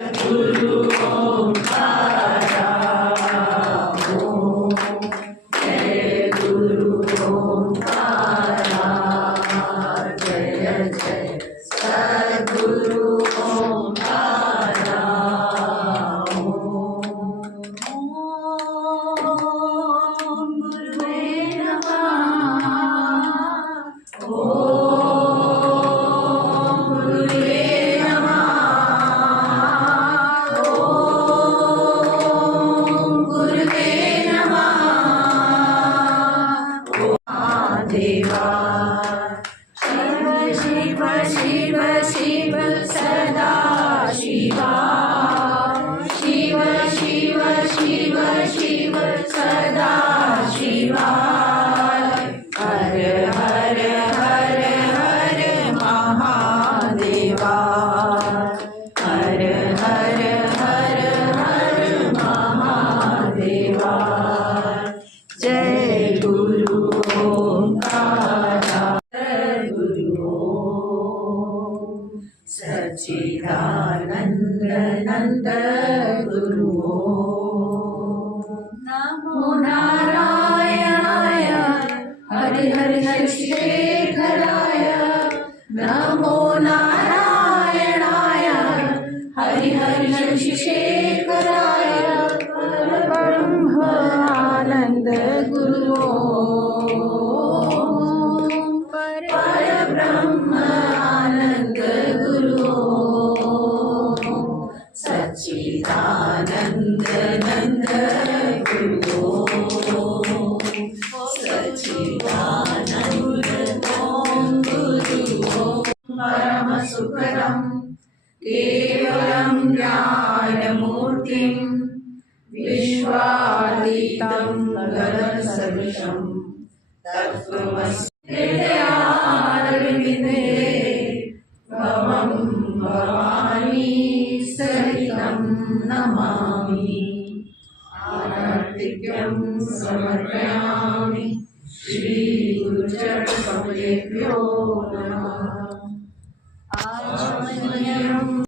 गुरु ओंकारा ओम, जय गुरु ओंकारा, जय जय सद्गुरु ओंकारा ओम। ओम गुरुवे नमः। ओम देवा शिव शिव शिव शिव सदा शिवा, शिव शिव शिव शिव सदा शिवा। हर हर हर हर महादेवा, हर हर हर हर महादेवा। जय गुरु ओंकारा गुरु सच्चिदानंद नंद गुरु। नमो नारायणाय हरि हरि शेखराय, नमो नारायणाय हरि हरि शेखराय। परब्रह्म आनंद गुरु, परब्रह्म आनंद गुरु, सच्चिदानंद नंद गुरु, सच्चिदानंद ओम गुरु। परम सुखदं केवलं ज्ञानमूर्तिं, विश्वातीतं गगनसदृशं तत्त्वमसि। हृदयारविन्दे भवं भवानी सहितं नमामि। आर्तिक्यं समर्पयामि श्री गुरुचरणकमलेभ्यो नमः।